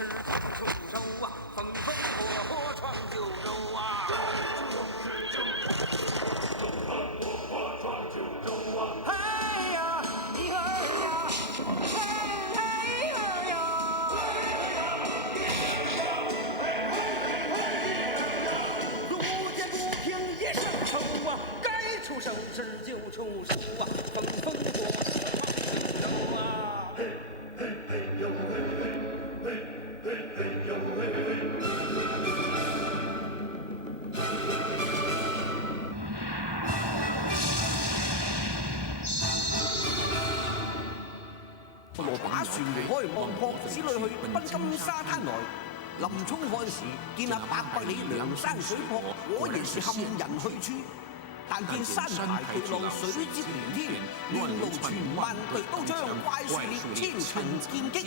是出手啊，风风火火闯九州啊！哎呀，咿呀呀，嘿呀呀！路见不平一声吼啊，该出手时就出手啊，风风火火闯九州啊！和把船開望泊之類去奔金沙灘來。臨衝看時，見那800里梁山水泊，果然是陷人去處。但見山排巨浪，水接連天，亂路傳萬隊刀槍，怪樹列千層劍擊。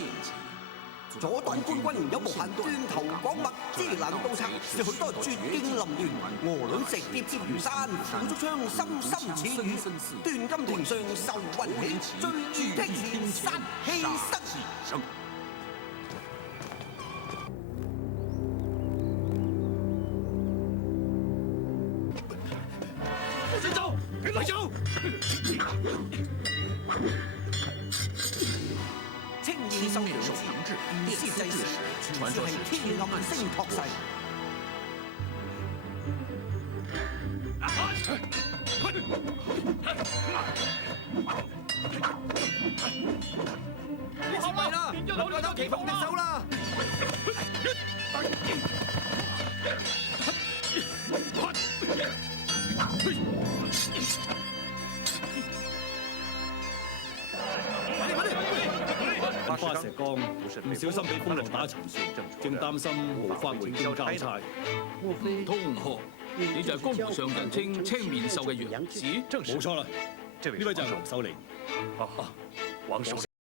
阻擋官軍有無限斷頭廣脈，知難盜賊是許多絕境臨亂。鵝卵石疊疊如山，虎竹槍深深似雨。斷金亭上愁雲起，醉如聽前殺氣生。不准走！快走！青燕收兩強制，列師制時，傳說係天暗星託世。你好啦，老來到奇峰敵手啦！花石崗唔小心俾風浪打沉船，正擔心無法回京交差。唔通你就係江湖上人稱青面獸嘅楊子？冇錯啦，呢位就係王秀利。王首。